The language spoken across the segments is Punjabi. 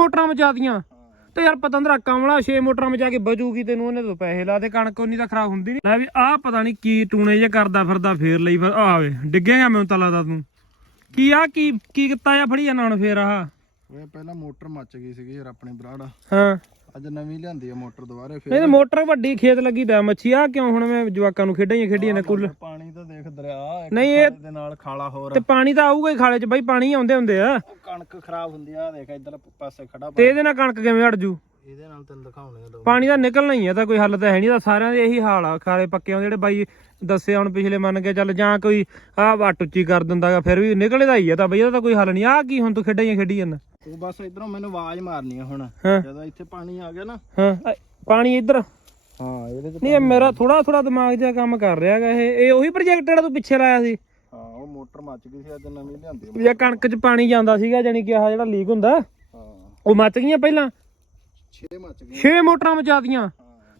ਮੋਟਰਾਂ ਮਚਾਤੀਆਂ ਤੇ ਯਾਰ ਪਤੰਦਰਾ ਕਮਲਾ 6 ਮੋਟਰਾਂ ਮਚਾ ਕੇ ਬਜੂਗੀ ਤੈਨੂੰ, ਉਹਨੇ ਤੋਂ ਪੈਸੇ ਲਾ ਦੇ, ਕਣਕ ਉਨੀ ਤਾਂ ਖਰਾਬ ਹੁੰਦੀ ਨਹੀਂ ਲੈ ਵੀ ਆਹ ਪਤਾ ਨਹੀਂ ਕੀ ਟੂਣੇ ਜੇ ਕਰਦਾ ਫਿਰਦਾ ਫੇਰ ਲਈ ਫਿਰ ਆਵੇ ਵੇ ਡਿੱਗੇਗਾ ਮੈਨੂੰ ਤਾਂ ਲੱਗਦਾ ਤੂੰ। ਕੀ ਆ, ਕੀ ਕੀ ਕੀਤਾ ਆ ਫੜੀ ਜਾਣਾ ਹੁਣ ਫੇਰ ਆਹ? ਓਏ ਪਹਿਲਾਂ ਮੋਟਰ ਮੱਚ ਗਈ ਸੀਗੀ ਯਾਰ ਆਪਣੇ ਬਰਾੜ। ਹਾਂ। ਅੱਜ ਨਵੀਂ ਲਿਆਂਦੀ ਆ ਮੋਟਰ ਦੁਬਾਰੇ ਫੇਰ ਤਾਂ ਮੋਟਰ ਵੱਡੀ ਖੇਤ ਲੱਗੀ ਤਾਂ ਮੱਛੀ। ਆ ਕਿਉਂ ਹੁਣ ਮੈਂ ਜਵਾਕਾਂ ਨੂੰ ਖੇਡਾਂ ਹੀ ਖੇਡੀਆਂ ਨੇ ਕੁੱਲ। ਪਾਣੀ ਤਾਂ ਦੇਖ ਦਰਿਆ ਇੱਕ ਨਹੀਂ, ਇਹ- ਖਾਲੇ ਦੇ ਨਾਲ ਖਾਲਾ ਹੋਰ। ਤੇ ਪਾਣੀ ਤਾਂ ਆਊਗਾ ਹੀ ਖਾਲੇ 'ਚ ਬਾਈ ਪਾਣੀ ਆਉਂਦੇ ਹੁੰਦੇ ਆ। ਉਹ ਕਣਕ ਖਰਾਬ ਹੁੰਦੀ ਆ ਦੇਖ ਇੱਧਰ ਪਾਸੇ ਖੜਾ ਤੇ ਇਹਦੇ ਨਾਲ ਕਣਕ ਕਿਵੇਂ ਅੜ ਜੂ? ਇਹਦੇ ਨਾਲ ਤੈਨੂੰ ਦਿਖਾਉਣੇ ਆ ਦੋ। ਪਾਣੀ ਦਾ ਨਿਕਲਣਾ ਹੀ ਆ ਤਾਂ ਕੋਈ ਹੱਲ ਤਾਂ ਹੈ ਨਹੀਂ ਤਾਂ ਸਾਰਿਆਂ ਦੇ ਇਹੀ ਹਾਲ ਆ। ਖਾਲੇ ਪੱਕੇ ਆ ਜਿਹੜੇ ਬਾਈ ਦੱਸਿਆ ਹੁਣ ਪਿਛਲੇ ਮੰਨ ਕੇ ਚੱਲ ਜਾਂ ਕੋਈ ਆਹ ਵੱਟ ਉੱਚੀ ਕਰ ਦਿੰਦਾਗਾ ਫਿਰ ਵੀ ਨਿਕਲਦਾ ਹੀ ਆ ਤਾਂ ਬਈ ਇਹਦਾ ਤਾਂ ਕੋਈ ਹੱਲ ਨਹੀਂ। ਆ ਕੀ ਹੁਣ ਤੂੰ ਖੇਡਾਂ ਹੀ ਖੇਡੀ ਜਾਂਦਾ? ਉਹ ਬਸ ਇਧਰੋਂ ਮੈਨੂੰ ਆਵਾਜ਼ ਮਾਰਨੀ ਆ ਹੁਣ। ਹਾਂ। ਜਦੋਂ ਇੱਥੇ ਪਾਣੀ ਆ ਗਿਆ ਨਾ। ਹਾਂ ਅ- ਪਾਣੀ ਇੱਧਰ। ਹਾਂ ਇਹਦੇ ਚ ਨਹੀਂ ਇਹ ਮੇਰਾ ਥੋੜਾ ਥੋੜਾ ਦਿਮਾਗ ਜਿਹਾ ਕੰਮ ਕਰ ਰਿਹਾ ਹੈਗਾ ਇਹ। ਇਹ ਉਹੀ ਪ੍ਰੋਜੈਕਟ ਜਿਹੜਾ ਤੂੰ ਪਿੱਛੇ ਲਾਇਆ ਸੀ? ਹਾਂ ਉਹ ਮੋਟਰ ਮੱਚ ਗਈ ਸੀ ਅੱਜ ਨਵੀਂ ਲਿਆਂਦੀ ਆ। ਇਹ ਕਣਕ 'ਚ ਪਾਣੀ ਜਾਂਦਾ ਸੀਗਾ ਜਾਨੀ ਕਿ ਆਹ ਜਿਹੜਾ ਲੀਕ ਹੁੰਦਾ ਹਾਂ। ਉਹ ਮੱਚ ਗਈਆਂ ਪਹਿਲਾਂ? 6 ਮੱਚ ਗਈ 6 ਮੋਟਰਾਂ ਮਚਾਤੀਆਂ ਹਾਂ।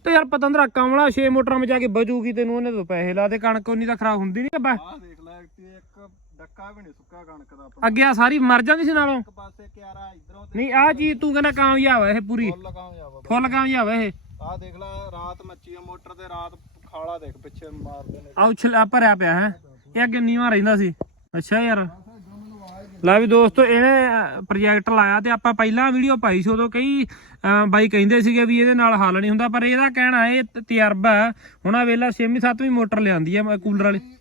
ਤੇ ਯਾਰ ਪਤੰਦਰਾ ਕਮਲਾ 6 ਮੋਟਰਾਂ ਮਚਾ ਕੇ ਬਜੂਗੀ ਤੈਨੂੰ ਉਹਨੇ ਤੋਂ ਪੈਸੇ ਲਾ ਦੇ ਕਣਕ ਉਨੀ ਤਾਂ ਖਰਾਬ ਹੁੰਦੀ ਨਹੀਂ ਬਾ ਆਹ ਦੇਖ ਲੈ ਇੱਕ ਡੱਕਾ ਵੀ ਨਹੀਂ ਸੁੱਕਾ ਕਣਕ ਦਾ ਆਪਣਾ। ਅੱਗੇ ਆ ਸਾਰੀ ਮਰ ਜਾਂਦੀ ਸੀ ਨਾਲੋਂ। ਇੱਕ ਪਾਸੇ ਕਿਆਰਾ ਇਧਰੋਂ ਤੇ ਨਹੀਂ ਆ ਚੀਜ਼ ਤੂੰ ਕਹਿੰਦਾ ਕਾਮਯਾਬ ਹੈ ਇਹ ਪੂਰੀ। ਫੁੱਲ ਲਗਾਉਂਦਾ ਵਾ ਫੁੱਲ ਕਾਮਯਾਬ ਹੈ ਇਹ। ਆਹ ਦੇਖ ਲੈ ਰਾਤ ਮੱਚੀ ਆ ਮੋਟਰ ਤੇ ਰਾਤ ਖਾਲਾ ਦੇਖ ਪਿੱਛੇ ਮਾਰਦੇ ਨੇ। ਆ ਉਛਲ ਭਰਿਆ ਪਿਆ ਹੈ। ਇਹ ਅੱਗੇ ਨੀਵਾਂ ਰਹਿੰਦਾ ਸੀ। ਅੱਛਾ ਯਾਰ। ਲੈ ਵੀ ਦੋਸਤੋ ਇਹਨੇ ਪ੍ਰੋਜੈਕਟ ਲਾਇਆ ਤੇ ਆਪਾਂ ਪਹਿਲਾਂ ਵੀਡੀਓ ਪਾਈ ਸੀ ਉਦੋਂ ਕਈ ਬਾਈ ਕਹਿੰਦੇ ਸੀਗੇ ਵੀ ਇਹਦੇ ਨਾਲ ਹੱਲ ਨਹੀਂ ਹੁੰਦਾ ਪਰ ਇਹਦਾ ਕਹਿਣਾ ਇਹ ਤ- ਤਜਰਬਾ ਹੈ। ਹੁਣ ਆ ਵੇਲਾ 6ਵੀਂ 7ਵੀਂ ਮੋਟਰ ਲਿਆਂਦੀ ਆ ਕੂਲਰ ਵਾਲੀ। ਇਹ 100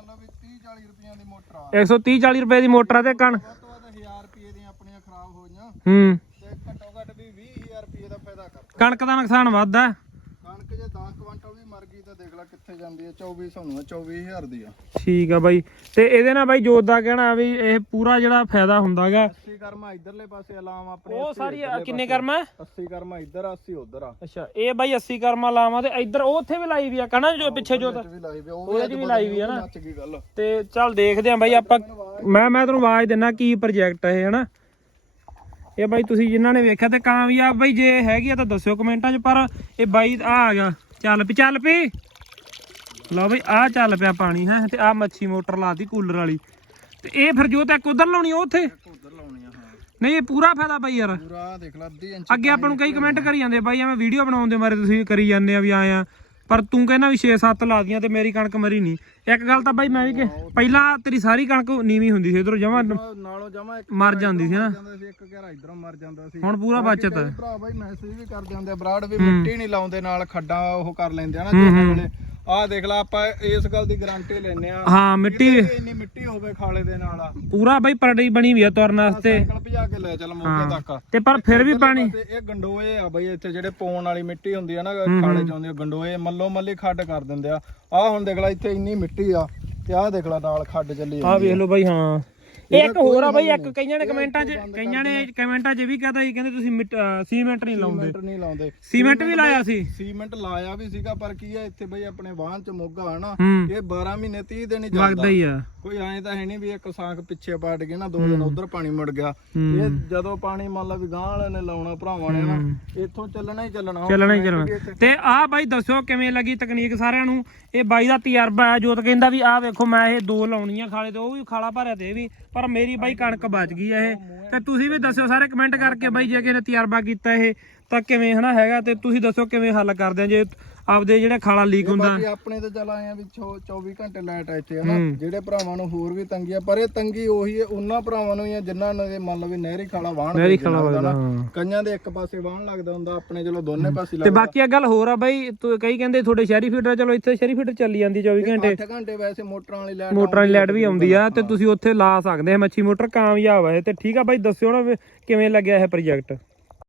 ਮੰਨ ਲਓ ਵੀ 30 40 ਰੁਪਈਆਂ ਦੀ ਮੋਟਰ ਆ। 130 40 ਰੁਪਏ ਦੀ ਮੋਟਰ ਆ ਤੇ ਕਣ। ਵੱਧ ਤੋਂ ਵੱਧ 1000 ਰੁਪਏ ਦੀਆਂ ਆਪਣੀਆਂ ਖਰਾਬ ਹੋਈਆਂ। ਹੂੰ। ਤੇ ਘੱਟੋ ਘੱਟ ਵੀ 20000 ਰੁਪਏ ਦਾ ਫਾਇਦਾ ਕਣਕ ਦਾ ਨੁਕਸਾਨ ਵੱਧਦਾ। ਕਣਕ ਜੇ 10 ਕੁਇੰਟਲ ਵੀ ਮਰ ਗਈ ਤਾਂ ਦੇਖ ਲੈ ਕਿੱਥੇ ਜਾਂਦੀ ਹੈ। 2400 ਨੂੰ ਆ, 24000 ਦੀ ਆ। ਠੀਕ ਆ ਬਾਈ। ਤੇ ਇਹਦੇ ਨਾਲ ਬਾਈ ਜੋਤ ਦਾ ਕਹਿਣਾ ਵੀ ਇਹ ਪੂਰਾ ਜਿਹੜਾ ਫਾਇਦਾ ਹੁੰਦਾਗਾ 80 ਕਰਮਾ ਇਧਰਲੇ ਪਾਸੇ ਅਲਾਮ ਆਪਣੇ ਉਹ 80 ਸਾਰੀ ਇੱਧਰਲੇ ਕਿੰਨੇ ਪਾਸੇ। ਕਰਮਾ? 80 ਕਰਮਾ ਇੱਧਰ ਆ, 80 ਉਧਰ ਆ। ਅੱਛਾ ਇਹ ਬਾਈ 80 ਕਰਮਾ ਲਾਵਾਂ ਤੇ ਇੱਧਰ ਉਹ ਉੱਥੇ ਵੀ ਲਾਈ ਵੀ ਆ ਕਹਣਾ ਜੋ ਪਿੱਛੇ ਜੋਤ? ਵਿੱਚ ਵੀ ਲਾਈ ਵੀ ਉਹ ਉਹਦੇ 'ਚ ਵੀ ਲਾਈ ਵੀ ਆ ਨਾ। ਮੱਚ ਗਈ ਗੱਲ। ਤੇ ਚੱਲ ਦੇਖਦੇ ਆਂ ਬਾਈ ਆਪਾਂ ਮੈਂ ਮੈਂ ਤੁਹਾਨੂੰ ਆਵਾਜ਼ ਦਿੰਨਾ ਕੀ ਪ੍ਰੋਜੈਕਟ ਹੈ ਹਨਾ? ਇਹ ਬਾਈ ਤੁਸੀਂ ਜਿਨ੍ਹਾਂ ਨੇ ਵੇਖਿਆ ਤੇ ਕਾਮਯਾਬ ਬਾਈ ਜੇ ਹੈਗੀ ਆ ਤਾਂ ਦੱਸਿਓ ਕਮੈਂਟਾਂ 'ਚ ਪਰ ਇਹ ਬਾਈ ਆ ਆ ਗਿਆ। ਚੱਲ ਪੀ ਚੱਲ ਪੀ। ਲਓ ਬਈ ਆ ਚੱਲ ਪਿਆ ਪਾਣੀ ਹੈ ਤੇ ਆ ਮੱਛੀ ਮੋਟਰ ਲਾਤੀ ਕੂਲਰ ਵਾਲੀ। ਤੇ ਇਹ ਫਿਰ ਜੋ ਤੱਕ ਉਧਰ ਲਾਉਣੀ ਆ ਉੱਥੇ? ਉਧਰ ਲਾਉਣੀ ਆ ਹਾਂ। ਨਹੀਂ ਇਹ ਪੂਰਾ ਫਾਇਦਾ ਬਾਈ ਯਾਰ। ਪੂਰਾ ਦੇਖ ਲੈ ਅੱਧੀ ਇੰਚ ਅੱਗੇ ਆਪਾਂ ਨੂੰ ਕਈ ਕਮੈਂਟ ਕਰੀ ਜਾਂਦੇ ਬਾਈ ਐਵੇਂ ਵੀਡੀਓ ਬਣਾਉਣ ਦੇ ਮਾਰੇ ਤੁਸੀਂ ਕਰੀ ਜਾਂਦੇ ਆ ਵੀ ਆਏ ਆ। ਪਰ ਤੂੰ ਕਹਿੰਦਾ ਵੀ 6-7 ਲਾ ਦੀਆਂ ਤੇ ਮੇਰੀ ਕਣਕ ਮਰੀ ਨਹੀਂ। ਇੱਕ ਗੱਲ ਤਾਂ ਬਾਈ ਮੈਂ ਵੀ ਕਿ ਪਹਿਲਾਂ ਤੇਰੀ ਸਾਰੀ ਕਣਕ ਨੀਵੀਂ ਹੁੰਦੀ ਸੀ ਇਧਰੋਂ ਜਮਾ ਨਾਲੋਂ ਮਰ ਜਾਂਦੀ ਸੀ ਨਾ। ਜਾਂਦਾ ਸੀ ਇੱਕ ਘੇਰਾ ਇਧਰੋਂ ਮਰ ਜਾਂਦਾ ਸੀ। ਹੁਣ ਪੂਰਾ ਬਚਤ ਹੈ। ਭਰਾ ਬਾਈ ਮੈਸੇਜ ਵੀ ਕਰ ਜਾਂਦੇ ਆ ਬਰਾੜ ਵੀ ਮਿੱਟੀ ਨਹੀਂ ਲਾਉਂਦੇ ਨਾਲ ਖੱਡਾਂ ਉਹ ਕਰ ਲੈਂਦੇ ਆ ਨਾ ਝੋਨੇ ਵੇਲੇ। ਆਹ ਦੇਖ ਲੈ ਆਪਾਂ ਇਸ ਗੱਲ ਦੀ ਗਾਰੰਟੀ ਲੈਨੇ ਆ ਹਾਂ ਮਿੱਟੀ ਇੰਨੀ ਮਿੱਟੀ ਹੋਵੇ ਖਾਲੇ ਦੇ ਨਾਲ। ਆ ਪੂਰਾ ਬਾਈ ਪਰੜੀ ਬਣੀ ਵੀ ਆ ਤੁਰਨ ਵਾਸਤੇ। ਸਾਈਕਲ ਭਜਾ ਕੇ ਲੈ ਚੱਲ ਮੌਕੇ ਤੱਕ। ਤੇ ਪਰ ਫਿਰ ਵੀ ਪਾਣੀ ਤੇ ਇਹ ਗੰਡੋਏ ਆ ਬਈ ਇੱਥੇ ਜਿਹੜੇ ਪੌਣ ਵਾਲੀ ਮਿੱਟੀ ਹੁੰਦੀ ਆ ਨਾ ਖਾਲੇ ਚ ਆਉਂਦੀ ਆ ਗੰਡੋਏ ਮੱਲੋ ਮੱਲੀ ਖੱਡ ਕਰ ਦਿੰਦੇ ਆ। ਆਹ ਹੁਣ ਦੇਖ ਲੈ ਇੱਥੇ ਇੰਨੀ ਮਿੱਟੀ ਆ ਤੇ ਆਹ ਦੇਖ ਲੈ ਨਾਲ ਖੱਡ ਚੱਲੀ ਆ। ਵੇਖ ਲਓ ਬਾਈ ਹਾਂ। ਇਹ ਇੱਕ ਹੋਰ ਆ ਬਾਈ ਇੱਕ ਕਈਆਂ ਨੇ ਕਮੈਂਟਾਂ 'ਚ ਕਈਆਂ ਨੇ ਕਮੈਂਟਾਂ 'ਚ ਵੀ ਕਹਤਾ ਸੀ ਕਹਿੰਦੇ ਤੁਸੀਂ ਮਿੱਟ- ਅਹ ਸੀਮੈਂਟ ਨਹੀਂ ਲਾਉਂਦੇ। ਸੀਮੈਂਟ ਨਹੀਂ ਲਾਉਂਦੇ। ਸੀਮੈਂਟ ਵੀ ਲਾਇਆ ਸੀ। ਸੀਮੈਂਟ ਲਾਇਆ ਵੀ ਸੀਗਾ ਪਰ ਕੀ ਆ ਇੱਥੇ ਬਈ ਆਪਣੇ ਵਾਹਨ ਚ ਮੋਗਾ ਹਨਾ ਹੂੰ। ਇਹ 12 ਮਹੀਨੇ 30 ਦਿਨ ਹੀ ਚੱਲਦਾ। ਹੀ ਆ। ਕੋਈ ਐਂ ਤਾਂ ਹੈ ਨਹੀਂ ਵੀ ਇੱਕ ਸਾਂਖ ਪਿੱਛੇ ਪਾਟ ਗਏ ਨਾ ਦੋ ਦਿਨ ਉਧਰ ਪਾਣੀ ਮੁੜ ਗਿਆ। ਹੂੰ। ਇਹ ਜਦੋਂ ਪਾਣੀ ਮੰਨ ਲਾ ਵੀ ਗਾਂ ਵਾਲਿਆਂ ਨੇ ਲਾਉਣਾ ਭਰਾਵਾਂ ਨੇ ਨਾ ਇੱਥੋਂ ਚੱਲਣਾ ਹੀ ਚੱਲਣਾ। ਚੱਲਣਾ ਹੀ ਚੱਲਣਾ। ਤੇ ਆਹ ਬਾਈ ਦੱਸਿਓ ਕਿਵੇਂ ਲੱਗੀ ਤਕਨੀਕ ਸਾਰਿਆਂ ਨੂੰ? ਇਹ ਬਾਈ ਦਾ ਤਜਰਬਾ ਹੈ ਜੋਤ ਕਹਿੰਦਾ ਵੀ ਆਹ ਵੇਖੋ ਮੈਂ ਇਹ ਦੋ ਲਾਉਣੀਆਂ ਖਾਲੇ ਤੇ ਉਹ ਵੀ ਖਾਲਾ ਭਰਿਆ ਤੇ ਇਹ ਵੀ ਪਰ ਪਰ ਮੇਰੀ ਬਾਈ ਕਣਕ ਬਚ ਗਈ ਆ ਇਹ। ਤੇ ਤੁਸੀਂ ਵੀ ਦੱਸਿਓ, ਸਾਰੇ ਕਮੈਂਟ ਕਰਕੇ ਬਾਈ ਜੇ ਕਿਸੇ ਨੇ ਤਜਰਬਾ ਕੀਤਾ ਇਹ। ਤਾਂ ਕਿਵੇਂ ਹਨਾ ਹੈਗਾ ਤੇ ਤੁਸੀਂ ਦੱਸਿਓ ਕਿਵੇਂ ਹੱਲ ਕਰਦੇ ਆ ਜੇ ਆਪਦੇ ਜਿਹੜਾ ਖਾਲਾ ਲੀਕ ਹੁੰਦਾ। ਬਾਕੀ ਆਪਣੇ ਤੇ ਚੱਲ ਆਏ ਆ ਵੀ ਛੋ- 24 ਘੰਟੇ ਲਾਈਟ ਆ ਇੱਥੇ ਹਨਾ। ਜਿਹੜੇ ਭਰਾਵਾਂ ਨੂੰ ਹੋਰ ਵੀ ਤੰਗੀ ਆ ਪਰ ਇਹ ਤੰਗੀ ਉਹੀ ਹੈ ਉਹਨਾਂ ਭਰਾਵਾਂ ਨੂੰ ਹੀ ਆ ਜਿਨ੍ਹਾਂ ਨੇ ਮੰਨ ਲਓ ਵੀ ਨਹਿਰੀ ਖਾਲਾ ਵਾਹਣ ਭੇਜਣਾ ਖਾਲਾ। ਹਾਂ। ਕਈਆਂ ਦੇ ਇੱਕ ਪਾਸੇ ਵਾਹਣ ਲੱਗਦਾ ਹੁੰਦਾ ਆਪਣੇ ਚਲੋ ਦੋਨੇ ਪਾਸੇ ਤੇ ਲੱਗਦਾ। ਬਾਕੀ ਆ ਗੱਲ ਹੋਰ ਆ ਬਾਈ ਤੂੰ ਕਈ ਕਹਿੰਦੇ ਤੁਹਾਡੇ ਸ਼ਹਿਰੀ ਫੀਡਰ ਚਲੋ ਇੱਥੇ ਸ਼ਹਿਰੀ ਫੀਡਰ ਚੱਲੀ ਜਾਂਦੀ 24 ਘੰਟੇ। 8 ਘੰਟੇ ਵੈਸੇ ਮੋਟਰਾਂ ਵਾਲੀ ਲਾਈਟ ਮੋਟਰਾਂ ਦੀ ਲਾਈਟ ਵੀ ਆਉਂਦੀ ਆ ਤੇ ਤੁਸੀਂ ਉੱਥੇ ਲਾ ਸਕਦੇ ਆ ਮੱਛੀ ਮੋਟਰ ਕਾਮਯਾਬ ਆ ਇਹ ਤੇ ਠੀਕ ਆ ਬਾਈ ਦੱਸਿਓ ਨਾ ਵੀ ਕਿਵੇਂ ਲੱਗਿਆ ਇਹ ਪ੍ਰੋਜੈਕਟ।